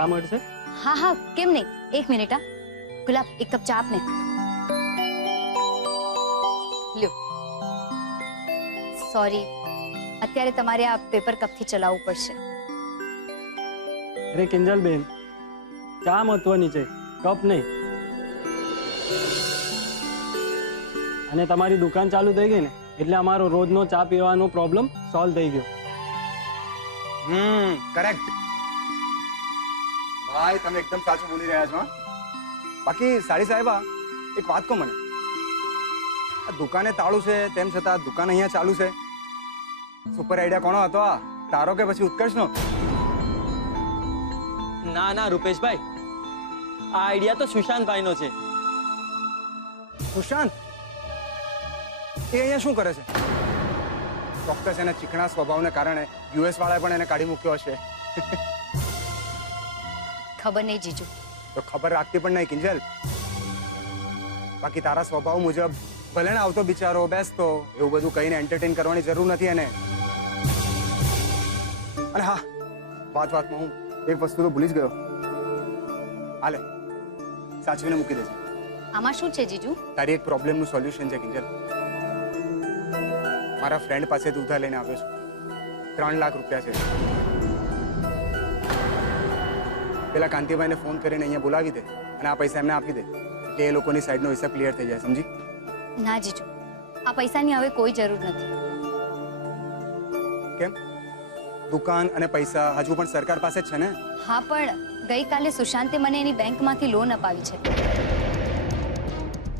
ચા મળશે? હા હા કેમ નહીં, એક મિનિટ. હા ગુલાબ, એક કપ ચા આપને. લ્યો. સોરી, અત્યારે તમારે આ પેપર કપથી ચલાવવું પડશે. અરે કિંજલ બેન, ચા મહત્વની છે, કપ નહીં. અને તમારી દુકાન ચાલુ થઈ ગઈ ને એટલે અમારો રોજનો ચા પીવાનો પ્રોબ્લેમ સોલ્વ થઈ ગયો. કરેક્ટ ભાઈ, તમે એકદમ સાચું બોલી રહ્યા છો. બાકી સાડી સાહેબા, એક વાત કહો મને, આ દુકાને તાળું છે તેમ છતાં દુકાન અહીંયા ચાલુ છે. સુપર આઈડિયા કોનો હતો, આ તારો કે પછી ઉત્કર્ષનો? ના ના રૂપેશભાઈ, આ આઈડિયા તો સુશાંતભાઈનો છે. સુશાંત એ અહીંયા શું કરે છે? ચોક્કસ એના ચીકણા સ્વભાવને કારણે યુએસ વાળાએ પણ એને કાઢી મૂક્યો હશે. ખબર નહીં જીજુ. તો ખબર રાખતી પણ નહીં કિંજલ. બાકી તારા સ્વભાવ મુજબ ભલે ને આવતો બિચારો બેસતો, એવું બધું કહીને એન્ટરટેન કરવાની જરૂર નથી એને. અને હા, વાતમાં હું એક વસ્તુ તો ભૂલી જ ગયો. હાલે, સાચવીને મૂકી દેજે. આમાં શું છે જીજુ? તારી એક પ્રોબ્લેમનું સોલ્યુશન છે કિંજલ. મારા ફ્રેન્ડ પાસેથી ઉધાર લઈને આવ્યો છું. 3 લાખ રૂપિયા છે. પેલા કાંતિભાઈને ફોન કરીને અહીંયા બોલાવી દે અને આ પૈસા એમને આપી દે એટલે એ લોકોની સાઈડનો હિસાબ ક્લિયર થઈ જાય, સમજી? ના જીજુ, આ પૈસાની હવે કોઈ જરૂર નથી. કેમ? દુકાન અને પૈસા હજુ પણ સરકાર પાસે જ છે ને? હા, પણ ગઈકાલે સુશાંતે મને એની બેંકમાંથી લોન અપાવી છે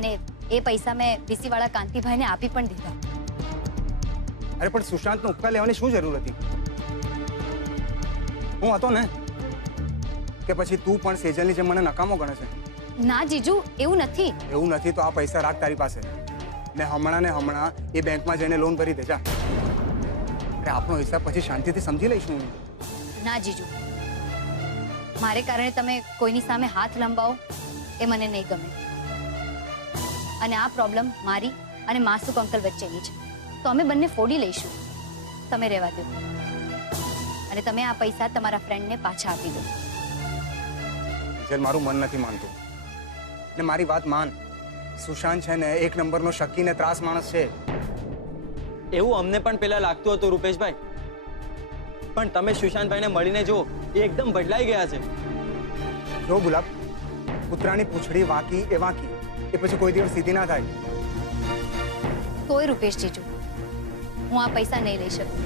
અને એ પૈસા મેં વીસી વાળા કાંતિભાઈને આપી પણ દીધા. અરે પણ સુશાંતનો ઉપકાર લેવાની શું જરૂર હતી? હું હતો ને? કે પછી તું પણ સેજલની જેમ મને નકામો ગણે છે? ના જીજુ, એવું નથી. એવું નથી તો આ પૈસા રાખ તારી પાસે ને હમણાં એ બેંકમાં જઈને લોન ભરી દે જા. અરે આપણો હિસાબ પછી શાંતિથી સમજી લઈશું. ના જીજુ, મારે કારણે તમે કોઈની સામે હાથ લંબાવો એ મને નહીં ગમે. અને આ પ્રોબ્લેમ મારી અને માસુક અંકલ વચ્ચેની છે, તો અમે બંને ફોડી લઈશું. તમે રહેવા દો અને તમે આ પૈસા તમારા ફ્રેન્ડને પાછા આપી દો. જેલ મારું મન નથી માનતું ને મારી વાત માન. સુશાંત છે ને એક નંબરનો શક્કી ને ત્રાસ માણસ છે. એવું અમને પણ પેલા લાગતું હતું રૂપેશભાઈ, પણ તમે સુશાંતભાઈને મળીને જો, એ એકદમ બદલાઈ ગયા છે. જો ગુલાબ, કૂતરાની પૂંછડી વાંકી એ વાંકી, એ પછી કોઈ દિવસ સીધી ના થાય. તોય રૂપેશ જીજુ, હું આ પૈસા નહીં લઈ શકું.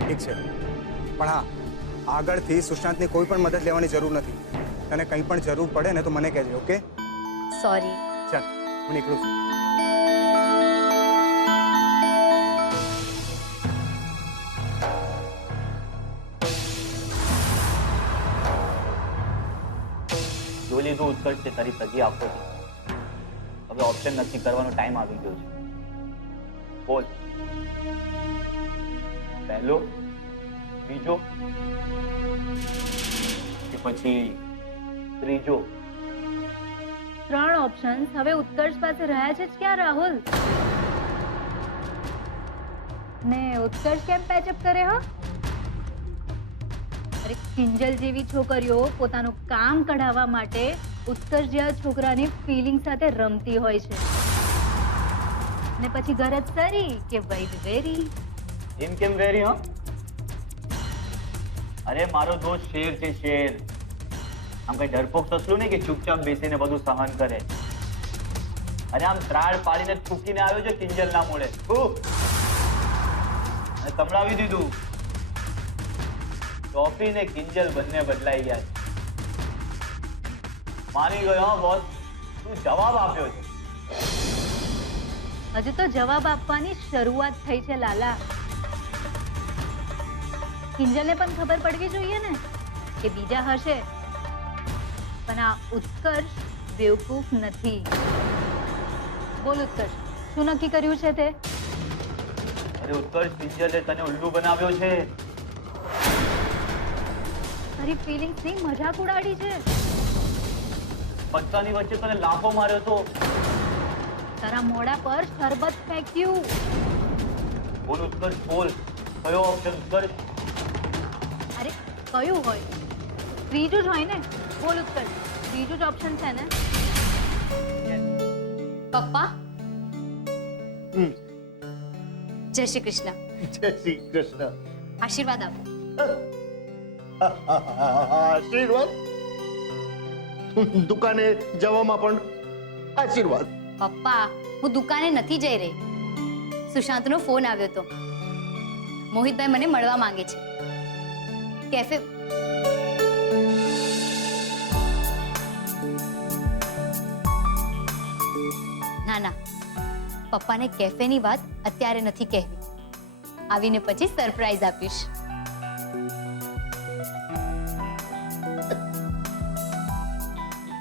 ઠીક છે, પણ હા, આગળથી સુશાંતની કોઈ પણ મદદ લેવાની જરૂર નથી. તને કંઈ પણ જરૂર પડે ને તો મને કહેજે, ઓકે? સોરી. ચાલ, હું નીકળું છું. જોઈ લીધું ઉત્કર્ષ છે તારી સગી આપતો છે. હવે ઓપ્શન નક્કી કરવાનો ટાઈમ આવી ગયો છે. બોલ, પહેલો, બીજો કે પછી ત્રીજો? 3 ઓપ્શન્સ હવે ઉત્કર્ષ પાસે રહ્યા છે જ ક્યાં રાહુલ? ને ઉત્કર્ષ કેમ પેચઅપ કરે? હો, અરે કિંજલ જેવી છોકરીઓ પોતાનું કામ કઢાવવા માટે ઉત્કર્ષ જેવા છોકરાની ફિલિંગ સાથે રમતી હોય છે ને પછી ગરજ સરી કે વૈદ વેરી. એમ કેમ વેરી? હા, અરે મારો દોસ્ત શેર છે, શેર. આમ કઈ ડરપોક સસલું નહીં કે ચૂપચાપ બેસીને બધું સહન કરે. અરે આમ ત્રાડ પાડીને થૂકીને આવ્યો છે કિંજલ ના મોડે અને સંભળાવી દીધું. ટોફી ને કિંજલ બંને બદલાઈ ગયા છે. માની ગયો હા બોસ, તું જવાબ આપ્યો છે. હજુ તો જવાબ આપવાની શરૂઆત થઈ છે લાલા. કિંજલને પણ ખબર પડવી જોઈએ ને કે બીજા હશે, પણ આ ઉત્કર્ષ બેવકૂફ નથી. બોલ ઉત્કર્ષ, શું નક્કી કર્યું છે તે? અરે ઉત્કર્ષ, કિંજલે તને ઉલ્લુ બનાવ્યો છે. તારી ફિલિંગ્સ ની મજાક ઉડાડી છે. બચ્ચાની વચ્ચે તને લાફો માર્યો તો. તારા મોઢા પર શરબત ફેંક્યું. બોલ ઉત્કર્ષ, બોલ, કયો ઓપ્શન ઉત્કર્ષ? કયું હોય? ત્રીજું જ હોય ને. બોલ ઉત્કર્ષ, ત્રીજું જ ઓપ્શન છે ને? પપ્પા જય શ્રી કૃષ્ણ. જય શ્રી કૃષ્ણ. આશીર્વાદ આપો. આશીર્વાદ? દુકાને જવામાં પણ આશીર્વાદ? પપ્પા હું દુકાને નથી જઈ રહી. સુશાંતનો ફોન આવ્યો હતો. મોહિતભાઈ મને મળવા માંગે છે. કેફે ના ના પપ્પાને કેફેની વાત અત્યારે નથી કહેવી. આવીને પછી સરપ્રાઈઝ આપીશ.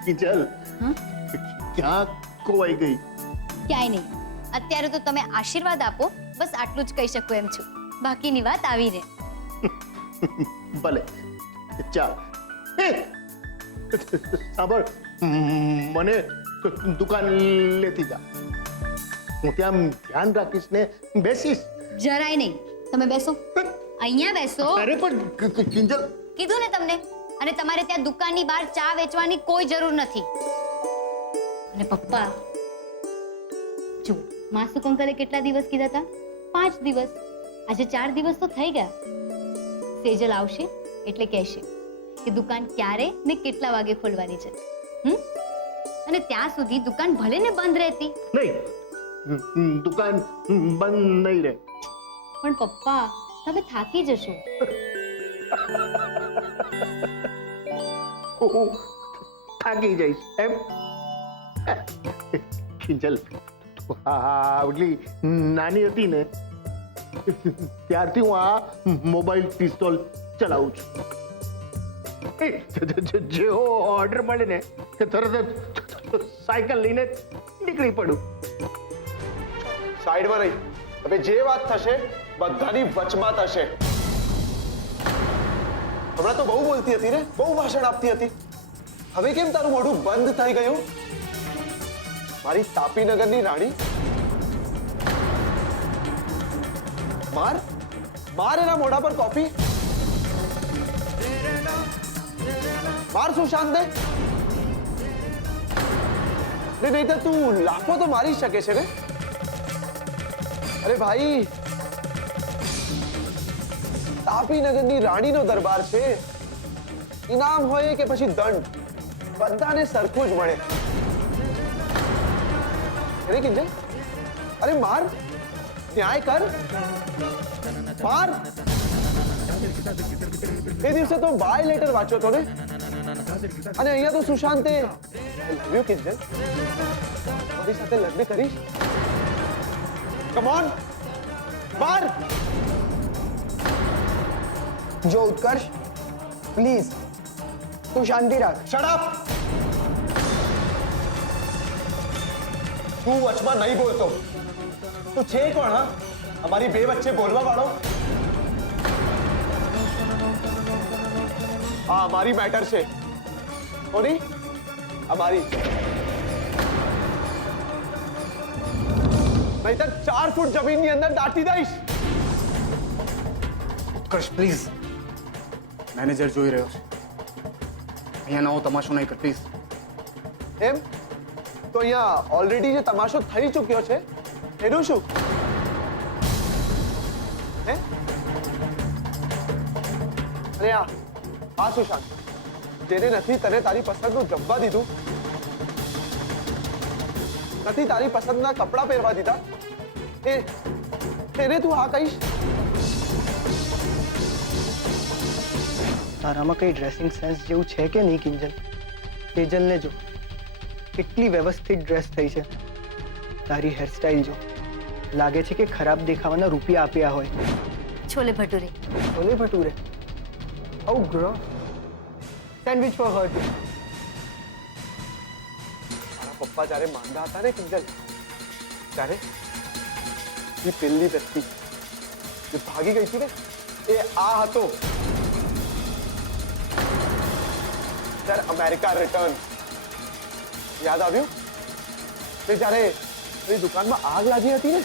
કિંજલ, ક્યાં ખોવાઈ ગઈ? ક્યાંય નહીં. અત્યારે તો તમે આશીર્વાદ આપો, બસ આટલું જ કહી શકું એમ છું. બાકીની વાત આવીને. ભલે, ચા. એ, સાંભળ, મને દુકાન લેતી જા. હું ત્યાં ધ્યાન રાખીશ ને બેસીશ. જરાય નહીં. તમે બેસો, અહીંયા બેસો. અરે પણ કિંજલ, કીધું ને તમને. અને તમારે ત્યાં દુકાનની બહાર ચા વેચવાની કોઈ જરૂર નથી. અને પપ્પા જો માસુક અંકલે કેટલા દિવસ કીધા હતા? 5 દિવસ. આજે 4 દિવસ તો થઈ ગયા. સેજલ આવશે એટલે કહેશે કે દુકાન ક્યારે ને કેટલા વાગે ખોલવાની છે. અને ત્યાં સુધી દુકાન ભલે ને બંધ રહેતી. નહીં, દુકાન બંધ નહીં રહે. પણ પપ્પા તમે થાકી જશો. હું થાકી જઈશ એમ? કિંજલ, આવલી નાની હતી ને ત્યારથી હું આ મોબાઈલ પિસ્તોલ ચલાવું છું. જેવો ઓર્ડર મળે ને કે તરત જ સાયકલ લઈને નીકળી પડું. સાઈડમાં રહી. હવે જે વાત થશે બધાની વચમાં થશે. હમણાં તો બહુ બોલતી હતી ને, બહુ ભાષણ આપતી હતી. હવે કેમ તારું મોઢું બંધ થઈ ગયું? મારી તાપીનગરની રાણી, માર માર એના મોઢા પર કોફી. માર સુશાંત ને નહીં તો તું લાફો તો મારી શકે છે ને. અરે ભાઈ, તાપીનગરની રાણીનો દરબાર છે. ઇનામ હોય કે પછી દંડ, બધાને સરખું જ મળે. અરે કિંજલ, અરે માર, ન્યાય કર. માર. એ દિવસે તો બાય લેટર વાંચ્યો તો ને, અને અહીંયા તો સુશાંતે લવ્યું. કિંજલ, મારી સાથે લગ્ન કરીશ? કમ ઓન, માર. જો ઉત્કર્ષ, પ્લીઝ તું શાંતિ રાખ. Shut up. તું વચમાં નહીં બોલતો. તું છે કોણ? હા, અમારી બે વચ્ચે બોલવા વાળો? આ અમારી મેટર છે. કોની? અમારી. નહીતર 4 ફૂટ જમીનની અંદર દાટી દઈશ. ઉત્કર્ષ પ્લીઝ, મેનેજર જોઈ રહ્યો છે. અહીંયા નવો તમાશો નહીં કર પ્લીઝ. એમ તો અહીંયા ઓલરેડી જે તમાશો થઈ ચૂક્યો છે એનું શું? હે? અરે આ સુશાંત, જેને નથી તને તારી પસંદનું જમવા દીધું, નથી તારી પસંદના કપડાં પહેરવા દીધા, એને તું હા કહીશ? તારામાં કઈ ડ્રેસિંગ સેન્સ જેવું છે કે નહીં કિંજલ? તેજલને જો, કેટલી વ્યવસ્થિત ડ્રેસ થઈ છે. તારી હેરસ્ટાઈલ જો, લાગે છે કે ખરાબ દેખાવાના રૂપિયા આપ્યા હોય. Chole bhature. Chole bhature? Oh girl, sandwich for her too. મારા પપ્પા જ્યારે માંદા હતા ને કિંજલ, ત્યારે એ પેલી વ્યક્તિ જે ભાગી ગઈ હતી ને, એ આ હતો. ત્યારે અમેરિકા રિટર્ન યાદ આવ્યું? કે જ્યારે એ દુકાનમાં આગ લાગી હતી ને,